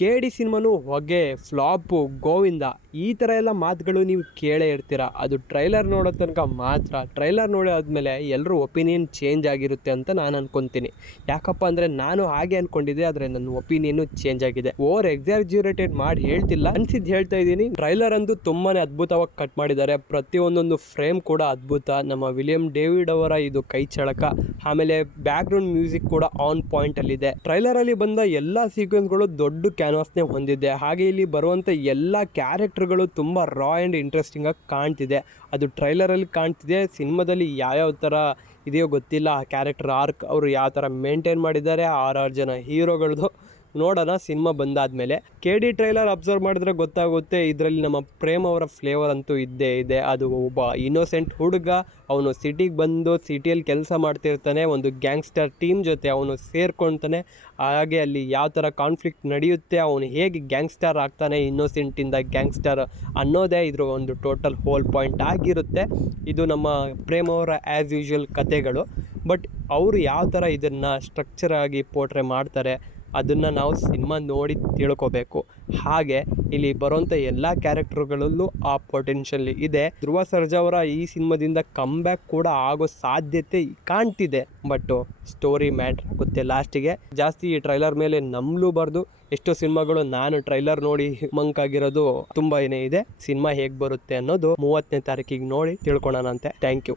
KD ಸಿನಿಮಾನು ಹೊಗೆ, flop, Govinda ಈ ಥರ ಎಲ್ಲ ಮಾತುಗಳು ನೀವು ಕೇಳೇ ಇರ್ತೀರ. ಅದು ಟ್ರೈಲರ್ ನೋಡೋ ತನಕ ಮಾತ್ರ. ಟ್ರೈಲರ್ ನೋಡಿ ಆದಮೇಲೆ ಎಲ್ಲರೂ ಒಪಿನಿಯನ್ ಚೇಂಜ್ ಆಗಿರುತ್ತೆ ಅಂತ ನಾನು ಅನ್ಕೊತೀನಿ. ಯಾಕಪ್ಪ ಅಂದರೆ ನಾನು ಹಾಗೆ ಅಂದ್ಕೊಂಡಿದ್ದೆ, ಆದರೆ ನನ್ನ ಒಪಿನಿಯನ್ನು ಚೇಂಜ್ ಆಗಿದೆ. ಓವರ್ ಎಕ್ಸಾಜುರೇಟೆಡ್ ಮಾಡಿ ಹೇಳ್ತಿಲ್ಲ, ಅನ್ಸಿದ್ದು ಹೇಳ್ತಾ ಇದ್ದೀನಿ. ಟ್ರೈಲರ್ ಅಂತೂ ತುಂಬಾ ಅದ್ಭುತವಾಗಿ ಕಟ್ ಮಾಡಿದ್ದಾರೆ. ಪ್ರತಿಯೊಂದೊಂದು ಫ್ರೇಮ್ ಕೂಡ ಅದ್ಭುತ. ನಮ್ಮ ವಿಲಿಯಂ ಡೇವಿಡ್ ಅವರ ಇದು ಕೈ ಚಳಕ. ಆಮೇಲೆ ಬ್ಯಾಕ್ ಗ್ರೌಂಡ್ ಮ್ಯೂಸಿಕ್ ಕೂಡ ಆನ್ ಪಾಯಿಂಟಲ್ಲಿದೆ. ಟ್ರೈಲರಲ್ಲಿ ಬಂದ ಎಲ್ಲ ಸೀಕ್ವೆನ್ಸ್ಗಳು ದೊಡ್ಡ ಕ್ಯಾನ್ವಾಸ್ನೇ ಹೊಂದಿದೆ. ಹಾಗೆ ಇಲ್ಲಿ ಬರುವಂಥ ಎಲ್ಲ ಕ್ಯಾರೆಕ್ಟರ್ಗಳು ತುಂಬ ರಾ ಆ್ಯಂಡ್ ಇಂಟ್ರೆಸ್ಟಿಂಗ್ ಆಗಿ ಕಾಣ್ತಿದೆ. ಅದು ಟ್ರೈಲರಲ್ಲಿ ಕಾಣ್ತಿದೆ. ಸಿನಿಮಾದಲ್ಲಿ ಯಾವ್ಯಾವ ಥರ ಇದೆಯೋ ಗೊತ್ತಿಲ್ಲ. ಆ ಕ್ಯಾರೆಕ್ಟರ್ ಆರ್ಕ್ ಅವರು ಯಾವ ಥರ ಮೇಂಟೈನ್ ಮಾಡಿದ್ದಾರೆ, 6 ಜನ ಹೀರೋಗಳದ್ದು ನೋಡೋಣ ಸಿನಿಮಾ ಬಂದಾದಮೇಲೆ. KD ಟ್ರೈಲರ್ ಅಬ್ಸರ್ವ್ ಮಾಡಿದ್ರೆ ಗೊತ್ತಾಗುತ್ತೆ, ಇದರಲ್ಲಿ ನಮ್ಮ ಪ್ರೇಮ್ ಅವರ ಫ್ಲೇವರ್ ಅಂತೂ ಇದ್ದೇ ಇದೆ. ಅದು ಒಬ್ಬ ಇನ್ನೋಸೆಂಟ್ ಹುಡುಗ, ಅವನು ಸಿಟಿಗೆ ಬಂದು ಸಿಟಿಯಲ್ಲಿ ಕೆಲಸ ಮಾಡ್ತಿರ್ತಾನೆ. ಒಂದು ಗ್ಯಾಂಗ್ಸ್ಟರ್ ಟೀಮ್ ಜೊತೆ ಅವನು ಸೇರ್ಕೊಳ್ತಾನೆ. ಹಾಗೆ ಅಲ್ಲಿ ಯಾವ ಥರ ಕಾನ್ಫ್ಲಿಕ್ಟ್ ನಡೆಯುತ್ತೆ, ಅವನು ಹೇಗೆ ಗ್ಯಾಂಗ್ಸ್ಟರ್ ಆಗ್ತಾನೆ, ಇನ್ನೋಸೆಂಟಿಂದ ಗ್ಯಾಂಗ್ಸ್ಟರ್ ಅನ್ನೋದೇ ಇದ್ರ ಒಂದು ಟೋಟಲ್ ಹೋಲ್ ಪಾಯಿಂಟ್ ಆಗಿರುತ್ತೆ. ಇದು ನಮ್ಮ ಪ್ರೇಮ್ ಅವರ ಆ್ಯಸ್ ಯೂಶ್ವಲ್ ಕತೆಗಳು. ಬಟ್ ಅವರು ಯಾವ ಥರ ಇದನ್ನು ಸ್ಟ್ರಕ್ಚರ್ ಆಗಿ ಪೋರ್ಟ್ರೇ ಮಾಡ್ತಾರೆ ಅದನ್ನು ನಾವು ಸಿನಿಮಾ ನೋಡಿ ತಿಳ್ಕೊಬೇಕು. ಹಾಗೆ ಇಲ್ಲಿ ಬರುವಂಥ ಎಲ್ಲ ಕ್ಯಾರೆಕ್ಟರ್ಗಳಲ್ಲೂ ಆ ಪೊಟೆನ್ಷಿಯಲ್ ಇದೆ. ಧ್ರುವ ಸರ್ಜಾ ಅವರ ಈ ಸಿನಿಮಾದಿಂದ ಕಮ್ಬ್ಯಾಕ್ ಕೂಡ ಆಗೋ ಸಾಧ್ಯತೆ ಕಾಣ್ತಿದೆ. ಬಟ್ ಸ್ಟೋರಿ ಮ್ಯಾಟ್ರ್ ಆಗುತ್ತೆ ಲಾಸ್ಟಿಗೆ. ಜಾಸ್ತಿ ಈ ಟ್ರೈಲರ್ ಮೇಲೆ ನಂಬಲೂಬಾರ್ದು. ಎಷ್ಟೋ ಸಿನಿಮಾಗಳು ನಾನು ಟ್ರೈಲರ್ ನೋಡಿ ಮಂಕಾಗಿರೋದು ತುಂಬಾ ಇದೆ. ಸಿನಿಮಾ ಹೇಗೆ ಬರುತ್ತೆ ಅನ್ನೋದು 30ನೇ ತಾರೀಕಿಗೆ ನೋಡಿ ತಿಳ್ಕೊಳೋಣಂತೆ. Thank you.